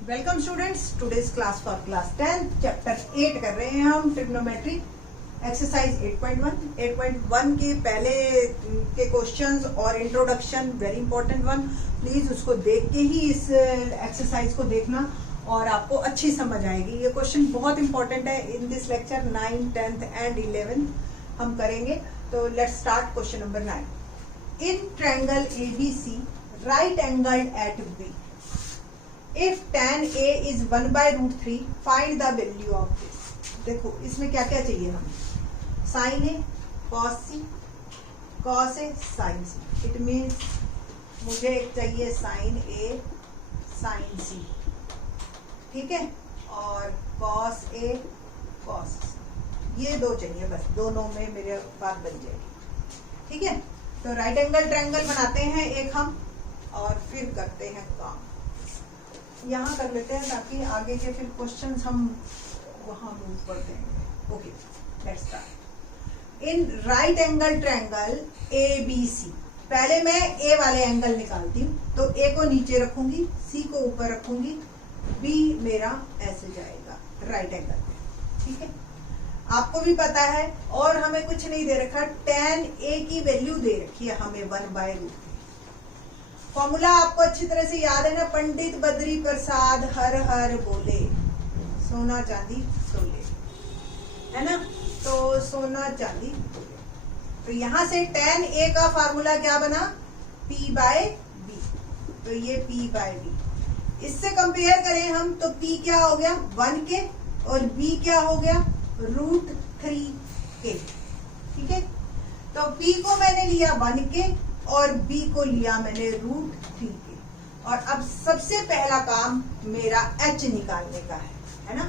Welcome students, today's class for class 10 chapter 8 कर रहे हैं हम ट्रिग्नोमेट्री एक्सरसाइज 8.1 के पहले के क्वेश्चंस और introduction very important one. Please उसको देख के ही इस एक्सरसाइज को देखना और आपको अच्छी समझ आएगी। ये क्वेश्चन बहुत इंपॉर्टेंट है in this lecture 9, 10th and 11th हम करेंगे। तो let's start question number 9। In triangle ABC right angled at B, if tan A is 1/√3 find the value of this। देखो इसमें क्या क्या चाहिए हमें, sin A, cos C, cos A, sin C। It means मुझे चाहिए sin A, sin C, ठीक है, और cos A, cos C। ये दो चाहिए, बस दोनों में मेरे बात बन जाएगी, ठीक है। तो राइट एंगल ट्रायंगल बनाते हैं एक हम और फिर करते हैं काम। यहाँ कर लेते हैं ताकि आगे के फिर क्वेश्चंस हम वहां मूव कर देंगे। Okay, let's start. In right angle triangle ABC, पहले मैं A वाले एंगल निकालती हूँ। तो A को नीचे रखूंगी, C को ऊपर रखूंगी, B मेरा ऐसे जाएगा राइट एंगल पे, ठीक है। आपको भी पता है और हमें कुछ नहीं दे रखा, tan A की वैल्यू दे रखी है हमें 1/√3। फॉर्मूला आपको अच्छी तरह से याद है ना, पंडित बद्री प्रसाद हर हर बोले, सोना चांदी सोले, है ना। तो सोना चांदी बोले, तो यहां से tan A का फार्मूला क्या बना, P/B। तो ये P/B, इससे कंपेयर करें हम तो P क्या हो गया 1 के और B क्या हो गया √3 के, ठीक है। तो P को मैंने लिया 1 के और B को लिया मैंने √3 के। और अब सबसे पहला काम मेरा H निकालने का है ना।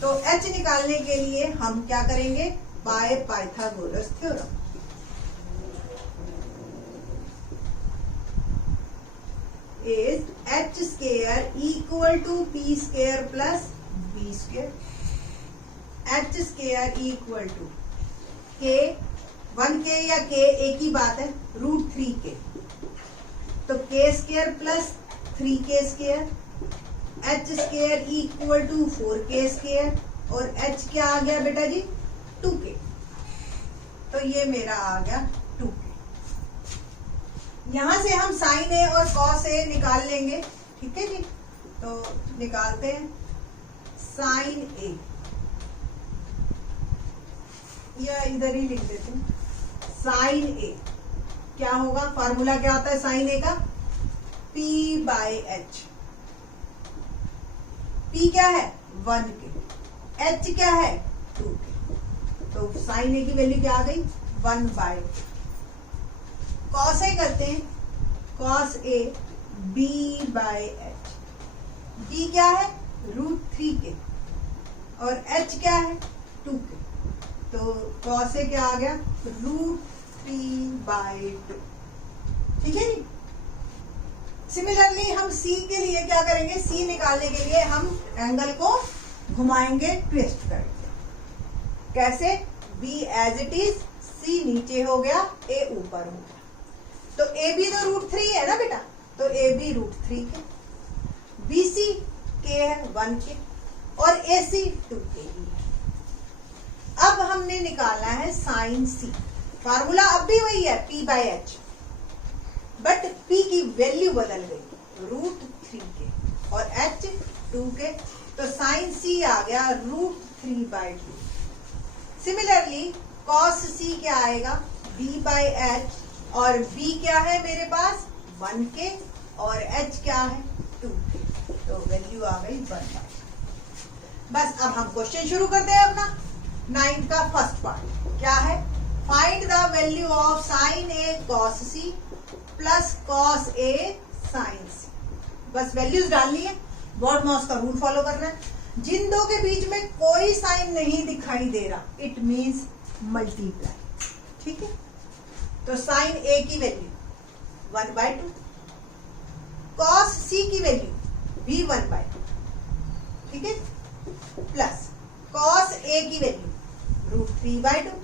तो H निकालने के लिए हम क्या करेंगे, by Pythagoras theorem. Is H² equal to P² plus B²। H² equal to K, 1K या K एक ही बात है, √3 के। तो K² plus 3K², H² equal to 4K² और H क्या आ गया बेटा जी 2K। तो ये मेरा आ गया 2K। यहां से हम sin A और cos A निकाल लेंगे, ठीक है जी। तो निकालते हैं sin A, या इधर ही लिख देते हैं sin A। क्या होगा, फार्मूला क्या होता है sin A का, P/H। P क्या है 1 के, H क्या है 2 के। तो sin A की वैल्यू क्या आ गई 1/2। cos A करते हैं, cos A B/H। B क्या है √3 के और H क्या है 2 के। तो cos A क्या आ गया √3/2, ठीक है जी। सिमिलरली हम C के लिए क्या करेंगे, C निकालने के लिए हम एंगल को घुमाएंगे, ट्विस्ट करके। कैसे, B as it is, C नीचे हो गया, A ऊपर हो गया। तो AB तो √3 है ना बेटा, तो AB √3 के, BC K है 1 के और AC 2 के ही है। अब हमने निकालना है sin C। फार्मूला अब भी वही है P/H, बट P की वैल्यू बदल गई √3 के और H 2 के। तो sin C आ गया √3/2। सिमिलरली cos C क्या आएगा B/H, और B क्या है मेरे पास 1 के और H क्या है 2 के। तो वैल्यू आ गई 1/2। बस अब हम क्वेश्चन शुरू करते हैं अपना 9th का फर्स्ट पार्ट। क्या है, find the value of sin A cos C plus cos A sin C। बस वैल्यूज डालनी है, वॉट मॉस का रूल फॉलो करना है। जिन दो के बीच में कोई साइन नहीं दिखाई दे रहा, इट मींस मल्टीप्लाई, ठीक है। तो sin A की वैल्यू 1/2, cos C की वैल्यू भी 1/2, ठीक है, प्लस cos A की वैल्यू √3/2,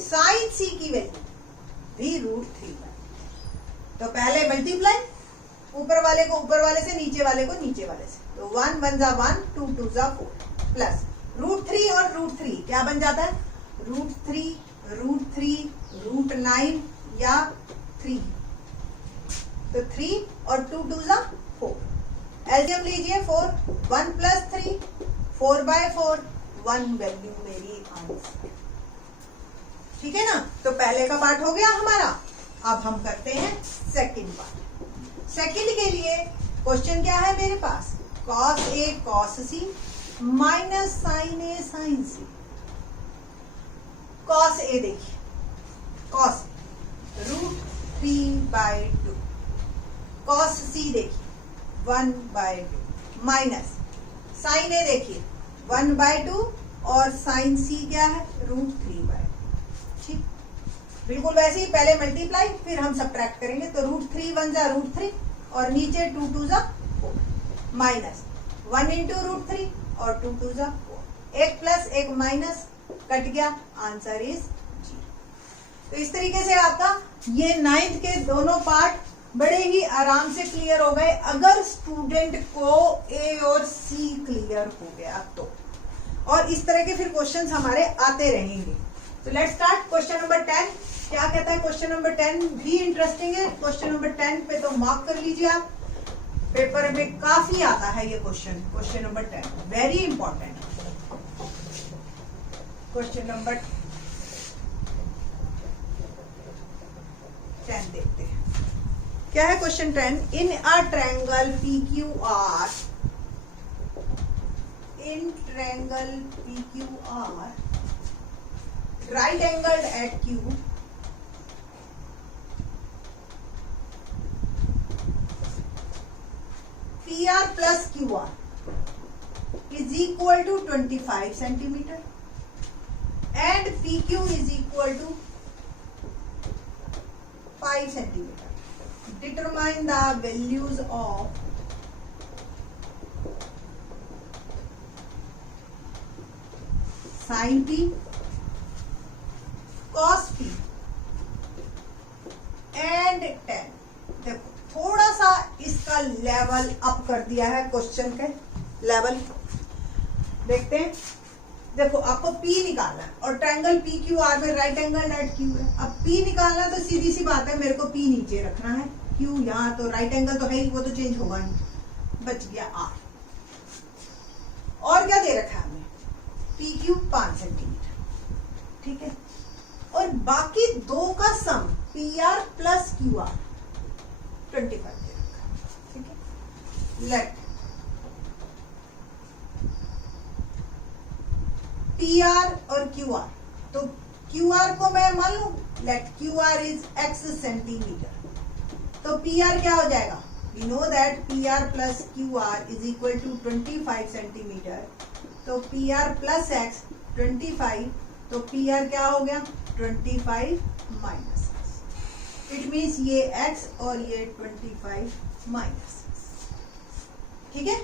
sin C की वैल्यू भी √3/2। तो पहले मल्टीप्लाई ऊपर वाले को ऊपर वाले से, नीचे वाले को नीचे वाले से। तो 1 1 जा 1, 2 2 जा 4 प्लस √3 और √3 क्या बन जाता है? √3 √3 √9 या 3। तो 3 और 2 2 जा 4। एलसीएम लीजिए 4, 1 + 3 4/4, 1 वैल्यू मेरी आंसर। ठीक है ना? तो पहले का पार्ट हो गया हमारा। अब हम करते हैं सेकंड पार्ट। सेकंड के लिए क्वेश्चन क्या है मेरे पास? cos A cos C minus sin A sin C। cos A देखिए, cos √3/2, cos C देखिए 1/2 माइनस sin A देखिए 1/2 और sin C क्या है? √3/2। ठीक, बिल्कुल वैसे ही पहले मल्टीप्लाई फिर हम सब्ट्रैक्ट करेंगे। तो √3 1 जा √3 और नीचे 2 2 जा 4 माइनस 1 × √3 और 2 2 जा 4। एक प्लस एक माइनस कट गया, आंसर इज 0। तो इस तरीके से आपका ये 9th के दोनों पार्ट बड़े ही आराम से क्लियर हो गए, अगर स्टूडेंट को A और C क्लियर हो गया तो। और इस तरह के फिर क्वेश्चंस हमारे आते रहेंगे। तो लेट्स स्टार्ट क्वेश्चन नंबर 10। क्या कहता है क्वेश्चन नंबर 10? भी इंटरेस्टिंग है। क्वेश्चन नंबर 10 पे तो मार्क कर लीजिए आप, पेपर में काफी आता है ये question. Question number 10 very important. Question number 10 देखते हैं क्या है। Question 10, in a triangle PQR, in triangle PQR right angled at Q, PR plus QR is equal to 25 centimeter and PQ is equal to 5 centimeter. Determine the values of sin P, cos P and tan। देखो थोड़ा सा इसका level up कर दिया है, question के level देखते हैं। देखो आपको P निकालना है और ट्रायंगल PQR में राइट एंगल एट Q है। अब P निकालना है तो सीधी सी बात है, मेरे को P नीचे रखना है, Q यहाँ तो राइट एंगल तो है ही, वो तो चेंज होगा नहीं, बच गया R। और क्या दे रखा है हमें? PQ 5 centimetre. ठीक है, और बाकी दो का सम PR प्लस QR 25 दे रखा है। ठीक है, लेट PR और QR, तो QR को मैं मान लू, let QR is x centimetre, तो PR क्या हो जाएगा? We know that PR plus QR is equal to 25 centimetre. तो PR प्लस x 25, तो PR क्या हो गया? 25 माइनस। इट मीन्स ये x और ये 25 माइनस। ठीक है,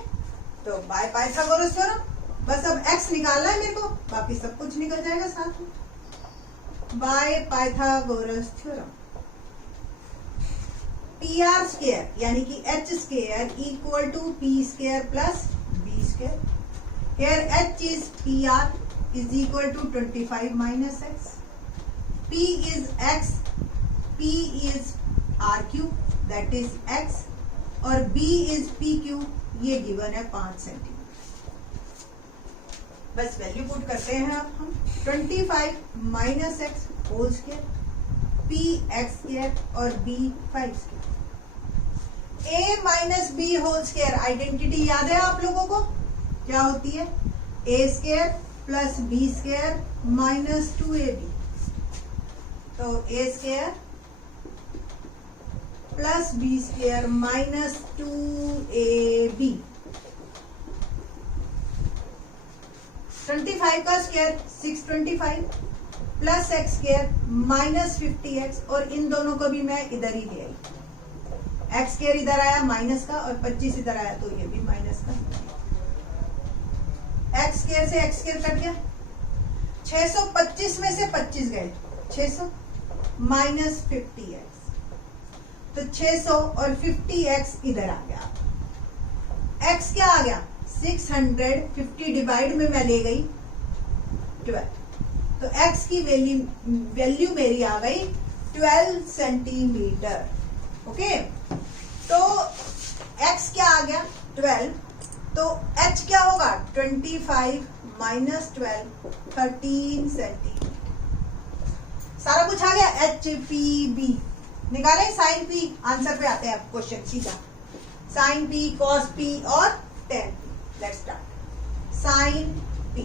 तो बाय पाइथागोरस थ्योरम, बस अब x निकालना है मेरे को, बाकी सब कुछ निकल जाएगा साथ में। By Pythagoras theorem PR square यानी कि h square equal to P square plus B square. Here h is PR is equal to 25 minus x. P is x, P is RQ that is x और B is PQ, ये given है 5 centimetre. बस value put करते हैं अब हम। 25 minus x whole square, P x square और B 5 square. A minus B whole square identity याद है आप लोगों को? क्या होती है? A square plus B square minus 2AB। तो A square plus B square minus 2AB। 25 का square 625 plus x square minus 50x, और इन दोनों को भी मैं इधर ही ले आई। एक्स स्क्वायर इधर आया माइनस का और 25 इधर आया, तो ये भी माइनस का। एक्स स्क्वायर से एक्स स्क्वायर कट गया, 625 में से 25 गए, 600 माइनस 50x तो 600 और 50x इधर आ गया। x क्या आ गया 650 डिवाइड में मैं ले गई 12, तो x की वैल्यू मेरी आ गई 12 सेंटीमीटर। ओके, तो x क्या आ गया 12, तो h क्या होगा 25 माइनस 12 13 सेंटीमीटर। सारा कुछ आ गया। एच पी बी निकालें, साइन पी, आंसर पे आते हैं अब क्वेश्चन सीधा। साइन पी, कॉस पी और tan P. Let's start. Sine P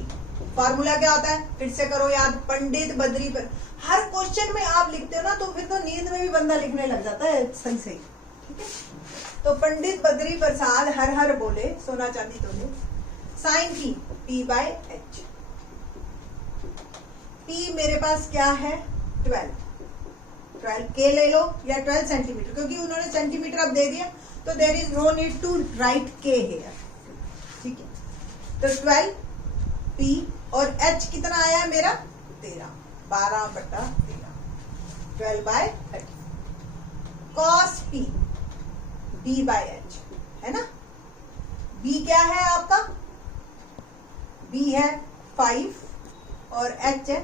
formula क्या होता है, फिर से करो याद, पंडित बद्री पर। हर क्वेश्चन में आप लिखते हो ना तो फिर तो नींद में भी बंदा लिखने लग जाता है सही सही, ठीक है। तो पंडित बद्री प्रसाद हर हर बोले, सोना चांदी तोले। Sine P, P by H. P मेरे पास क्या है 12 के ले लो या 12 सेंटीमीटर, क्योंकि उन्होंने सेंटीमीटर अब दे दिया तो there is no need to write के हेयर, ठीक है। तो 12 पी और एच कितना आया है मेरा 13, 12/13, 12/30। Cos P B by H है ना। बी क्या है आपका, बी है 5 और एच है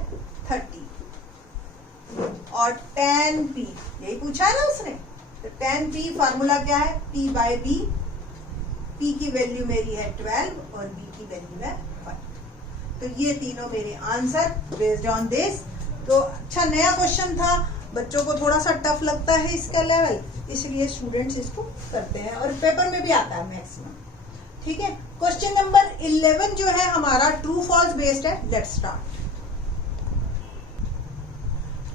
30 और tan p, यही पूछा है ना उसने। तो tan p फार्मूला क्या है p बाय b। p की वैल्यू मेरी है 12 और b की वैल्यू है 5। तो ये तीनों मेरे आंसर बेस्ड ऑन दिस। तो अच्छा नया क्वेश्चन था, बच्चों को थोड़ा सा टफ लगता है इसका लेवल, इसलिए स्टूडेंट्स इसको करते हैं और पेपर में भी आता है मैक्सिमम, ठीक है। क्वेश्चन नंबर 11 जो है हमारा ट्रू फॉल्स बेस्ड है। Let's start.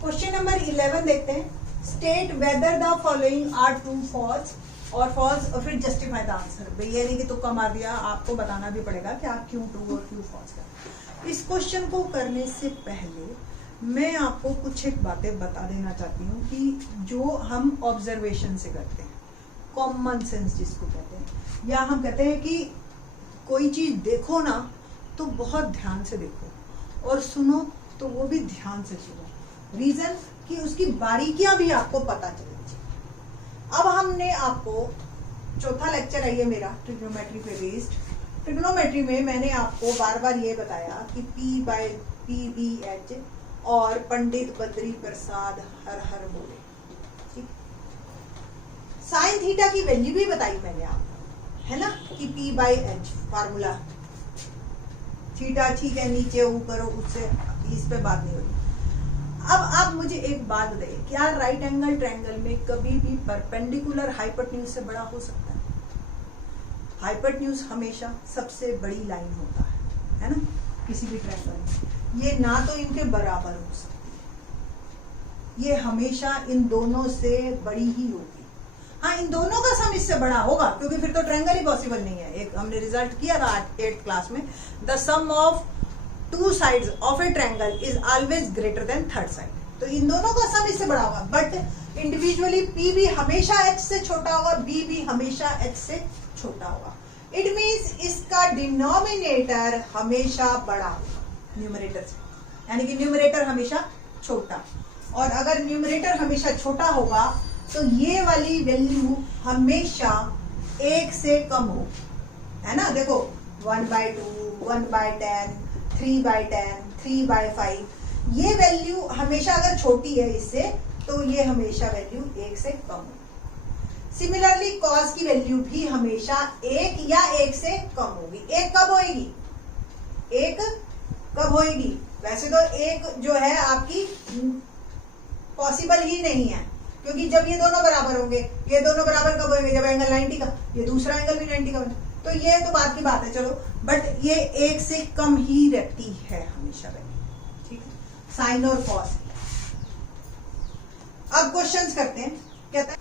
क्वेश्चन नंबर 11 देखते हैं। State whether the following are true false और फॉल्स और फिर जस्टिफाई द आंसर। भाई ये नहीं कि तुक्का मार दिया, आपको बताना भी पड़ेगा कि आप क्यों ट्रू और क्यों फॉल्स करें। इस क्वेश्चन को करने से पहले मैं आपको कुछ एक बातें बता देना चाहती हूँ कि जो हम ऑब्जर्वेशन से करते हैं, कॉमन सेंस जिसको कहते हैं, या हम कहते हैं कि कोई चीज देखो ना तो बहुत ध्यान से देखो और सुनो तो वो भी ध्यान से सुनो। रीजन कि उसकी बारीकियां भी आपको पता चले। अब हमने आपको चौथा लेक्चर है ये मेरा ट्रिग्नोमेट्री पे बेस्ड। ट्रिग्नोमेट्री में मैंने आपको बार बार ये बताया कि P by P B H और पंडित बद्री प्रसाद हर हर बोले, ठीक। साइन थीटा की वैल्यू भी बताई मैंने आपको, है ना, कि P by H formula. Theta ठीक है, नीचे ऊपर उससे इस पे बात नहीं हो रही। अब आप मुझे एक बात बताइए, क्या राइट एंगल ट्रायंगल में कभी भी परपेंडिकुलर हाइपोटेन्यूज से बड़ा हो सकता है? हाइपोटेन्यूज हमेशा सबसे बड़ी लाइन होता है ना, किसी भी ट्रायंगल में। ये ना तो इनके बराबर हो सकती है, ये हमेशा इन दोनों से बड़ी ही होगी। हाँ, इन दोनों का सम इससे बड़ा होगा, क्योंकि फिर तो ट्रायंगल ही पॉसिबल नहीं है। एक हमने रिजल्ट किया था 8th क्लास में, the sum of two sides of a triangle is always greater than third side. तो इन दोनों का सम इससे बड़ा होगा, बट इंडिविजुअली P भी हमेशा H से छोटा होगा, B भी हमेशा H से छोटा होगा। इट मीन्स इसका डिनोमिनेटर हमेशा बड़ा होगा न्यूमरेटर से, यानी कि न्यूमरेटर हमेशा छोटा। और अगर न्यूमरेटर हमेशा छोटा होगा तो ये वाली वैल्यू हमेशा 1 से कम होगी, है ना। देखो 1/2, 1/10, 3/10, 3/5, ये वैल्यू हमेशा अगर छोटी है इससे तो ये हमेशा वैल्यू 1 से कम होगी। सिमिलरली कॉस की वैल्यू भी हमेशा 1 या 1 से कम होगी। 1 कब होएगी? 1 कब होएगी? वैसे तो 1 जो है आपकी पॉसिबल ही नहीं है, क्योंकि जब ये दोनों बराबर होंगे, ये दोनों बराबर कब होंगे? जब एंगल 90 का, ये दूसरा एंगल भी 90 का बने, तो ये तो बात की बात है, चलो। बट ये 1 से कम ही रहती है हमेशा वैल्यू, ठीक है, साइन और कॉस। अब क्वेश्चंस करते हैं, कहता है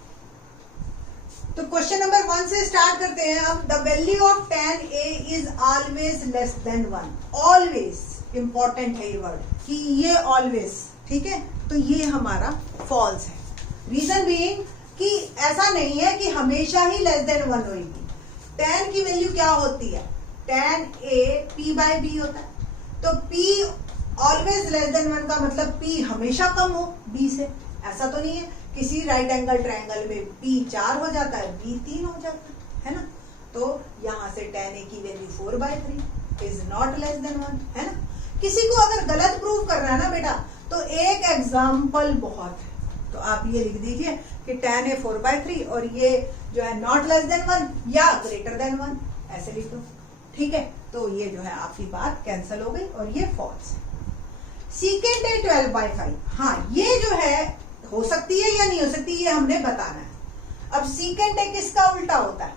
तो क्वेश्चन नंबर 1 से स्टार्ट करते हैं। अब the value of tan a is always less than 1। Always important है ये वर्ड, कि ये ऑलवेज, ठीक है, तो ये हमारा फॉल्स है। रीजन बीइंग कि ऐसा नहीं है कि हमेशा ही लेस देन 1 होगी। tan की वैल्यू क्या होती है? tan a p by b होता है, तो p ऑलवेज लेस देन 1 का मतलब p हमेशा कम हो b से। ऐसा तो नहीं है किसी राइट एंगल ट्रायंगल में P 4 हो जाता है, B 3 हो जाता है ना। तो यहाँ से tan A की value 4/3 is not less than 1, है ना। किसी को अगर गलत प्रूव करना है ना बेटा, तो एक एग्जाम्पल बहुत है, तो आप ये लिख दीजिए कि tan A 4/3 और ये जो है नॉट लेस देन 1 या ग्रेटर देन 1, ऐसे लिख दो, ठीक है। तो ये जो है आपकी बात कैंसिल हो गई और ये फॉल्स है। सीकेंट A 12/5, हाँ ये जो है हो सकती है या नहीं हो सकती, ये हमने बताना है। अब सीकेंट A किसका उल्टा होता है?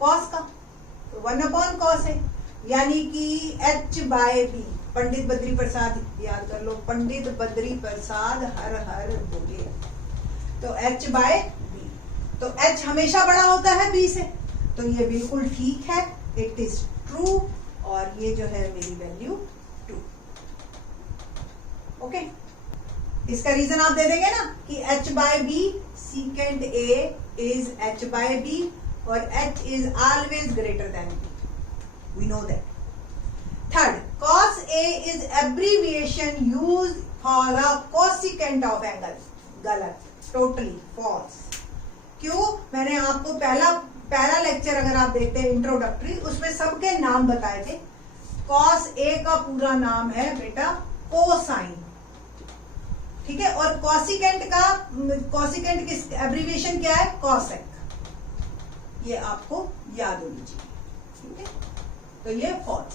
कॉस का, तो 1/cos है, यानी कि h/b। पंडित बद्री प्रसाद याद कर लो, पंडित बद्री प्रसाद हर हर बोले। तो h/b, तो h हमेशा बड़ा होता है b से, तो ये बिल्कुल ठीक है, इट इज ट्रू, और ये जो है मेरी वैल्यू 2। ओके, इसका रीजन आप दे देंगे ना कि h/b secant A is h/b और h is always greater than b. We know that. Third, cos A is abbreviation used for a cosecant of angle. गलत, totally false. क्यों? मैंने आपको पहला लेक्चर अगर आप देखते हैं इंट्रोडक्टरी, उसमें सबके नाम बताए थे। cos A का पूरा नाम है बेटा कोसाइन, ठीक है, और कॉसिकेंट किस एब्रीविएशन क्या है? कॉसेक। ये आपको याद होनी चाहिए, ठीक है। तो ये false.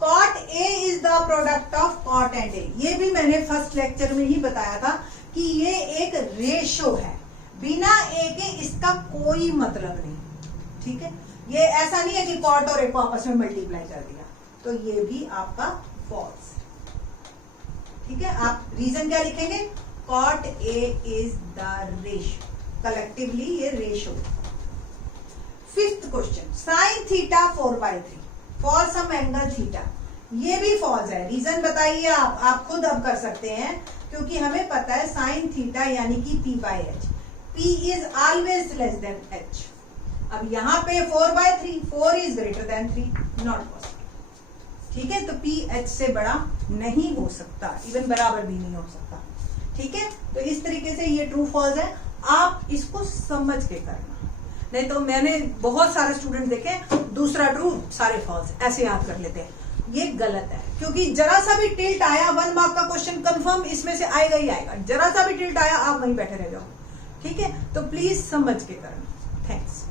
Cot A is the product of cot and A, ये भी मैंने फर्स्ट लेक्चर में ही बताया था कि ये एक रेशो है, बिना A के इसका कोई मतलब नहीं, ठीक है। ये ऐसा नहीं है कि कॉट और A को आपस में मल्टीप्लाई कर दिया, तो ये भी आपका फॉल्स, ठीक है। आप रीजन क्या लिखेंगे? Cot A is the ratio, collectively ये ratio. Fifth question, sine theta 4/3 for some angle theta, ये भी फॉल्स है। रीजन बताइए आप खुद अब कर सकते हैं, क्योंकि हमें पता है साइन थीटा यानी कि P/h, P is always less than h। अब यहाँ पे 4/3, 4 is greater than 3, not possible, ठीक है। तो P h से बड़ा नहीं हो सकता, इवन बराबर भी नहीं हो सकता, ठीक है। तो इस तरीके से ये ट्रू फॉल्स है, आप इसको समझ के करना, नहीं तो मैंने बहुत सारे स्टूडेंट देखे दूसरा ट्रू सारे फॉल्स ऐसे याद कर लेते हैं, ये गलत है। क्योंकि जरा सा भी टिल्ट आया, 1 मार्क का क्वेश्चन कंफर्म इसमें से आएगा ही आएगा, जरा सा भी टिल्ट आया आप वहीं बैठे रह जाओ, ठीक है। तो प्लीज समझ के करना। थैंक्स।